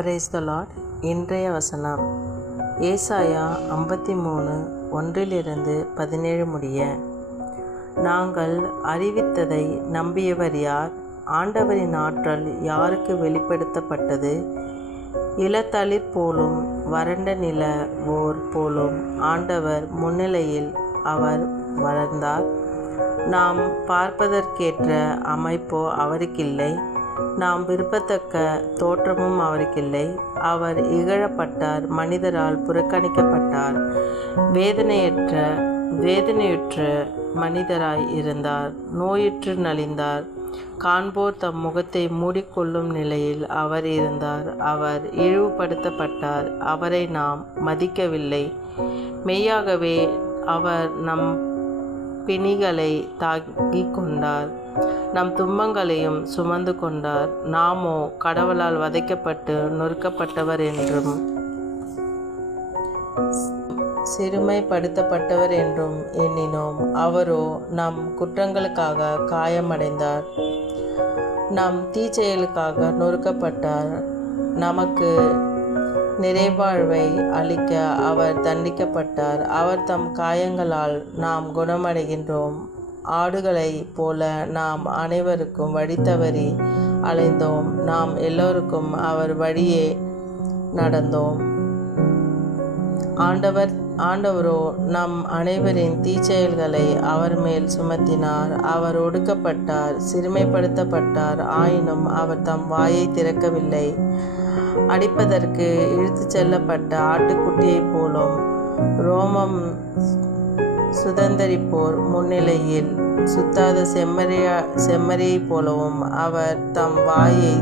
Praise the Lord. இன்றைய வசனம் ஏசாயா 53:1-17 முடிய. நாங்கள் அறிவித்ததை நம்பியவர் யார்? ஆண்டவரின் ஆற்றல் யாருக்கு வெளிப்படுத்தப்பட்டது? இளத்தளிர் போலும் வறண்ட நில ஓர் போலும் ஆண்டவர் முன்னிலையில் அவர் வளர்ந்தார். நாம் பார்ப்பதற்கேற்ற அமைப்போ அவருக்கில்லை, நாம் விரும்பத்தக்க தோற்றமும் அவருக்கில்லை. அவர் இகழப்பட்டார், மனிதரால் புறக்கணிக்கப்பட்டார், வேதனையுற்ற மனிதராய் இருந்தார், நோயுற்று நலிந்தார். காண்போர் தம் முகத்தை மூடிக்கொள்ளும் நிலையில் அவர் இருந்தார். அவர் இழிவுபடுத்தப்பட்டார், அவரை நாம் மதிக்கவில்லை. மெய்யாகவே அவர் நம் பிணிகளை தாங்கிக் கொண்டார், நம் துன்பங்களையும் சுமந்து கொண்டார். நாமோ கடவுளால் வதைக்கப்பட்டு நொறுக்கப்பட்டவர் என்றும் சிறுமைப்படுத்தப்பட்டவர் என்றும் எண்ணினோம். அவரோ நம் குற்றங்களுக்காக காயமடைந்தார், நம் தீச்செயலுக்காக நொறுக்கப்பட்டார். நமக்கு நிறைவாழ்வை அளிக்க அவர் தண்டிக்கப்பட்டார். அவர் தம் காயங்களால் நாம் குணமடைகின்றோம். ஆடுகளைப் போல நாம் அனைவருக்கும் வழி தவறி அலைந்தோம், நாம் எல்லோருக்கும் அவர் வழியே நடந்தோம். ஆண்டவரோ நம் அனைவரின் தீச்செயல்களை அவர் மேல் சுமத்தினார். அவர் ஒடுக்கப்பட்டார், சிறுமைப்படுத்தப்பட்டார், ஆயினும் அவர் தம் வாயை திறக்கவில்லை. அடிப்பதற்கு இழுத்துச் செல்லப்பட்ட ஆட்டுக்குட்டியைப் போலும் ரோமம் சுதந்தரிப்போர் முன்னிலையில் சுத்தாத செம்மறியைப் போலவும் அவர் தம் வாயை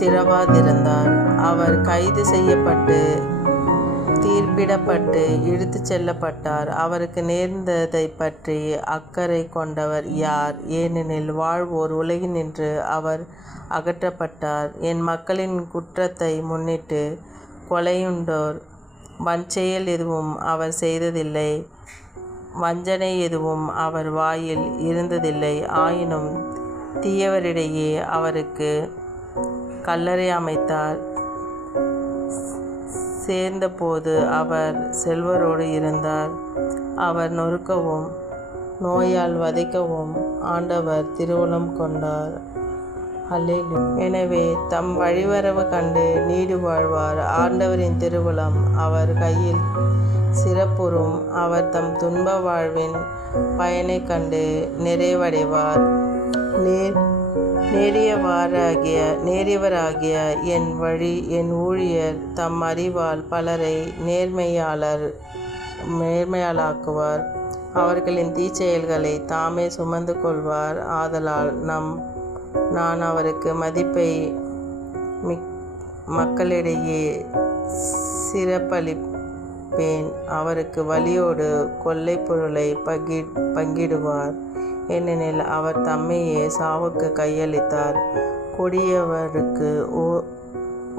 திறவாதிருந்தார். அவர் கைது செய்யப்பட்டு தீர்ப்பிடப்பட்டு இழுத்துச் செல்லப்பட்டார். அவருக்கு நேர்ந்ததை பற்றி அக்கறை கொண்டவர் யார்? ஏனெனில் வாழ்வோர் உலகினின்று அவர் அகற்றப்பட்டார். என் மக்களின் குற்றத்தை முன்னிட்டு கொலையுண்டோர். வஞ்செயல் எதுவும் அவர் செய்ததில்லை, வஞ்சனை எதுவும் அவர் வாயில் இருந்ததில்லை. ஆயினும் தீயவரிடையே அவருக்கு கல்லறை அமைத்தார். சேர்ந்தபோது அவர் செல்வரோடு இருந்தார். அவர் நொறுக்கவும் நோயால் வதைக்கவும் ஆண்டவர் திருவுளம் கொண்டார். அல்லேலூயா. எனவே தம் வழிவரவு கண்டு நீடு வாழ்வார். ஆண்டவரின் திருவுளம் அவர் கையில் சிறப்புறும். அவர் தம் துன்ப வாழ்வின் பயனை கண்டு நிறைவடைவார். நேரியவராகிய என் ஊழியர் தம் அறிவால் பலரை நேர்மையாளாக்குவார். அவர்களின் தீச்செயல்களை தாமே சுமந்து கொள்வார். ஆதலால் நான் அவருக்கு மதிப்பை மக்களிடையே சிறப்பளிப்பேன். அவருக்கு வலியோடு கொள்ளை பொருளை பங்கிடுவார். ஏனெனில் அவர் தம்மையே சாவுக்கு கையளித்தார், கொடியவருக்கு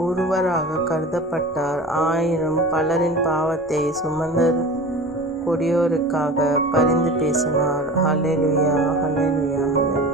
ஒருவராக கருதப்பட்டார். ஆயினும் பலரின் பாவத்தை சுமந்த கொடியோருக்காக பரிந்து பேசினார். அல்லேலூயா, அல்லேலூயா, அல்லேலூயா.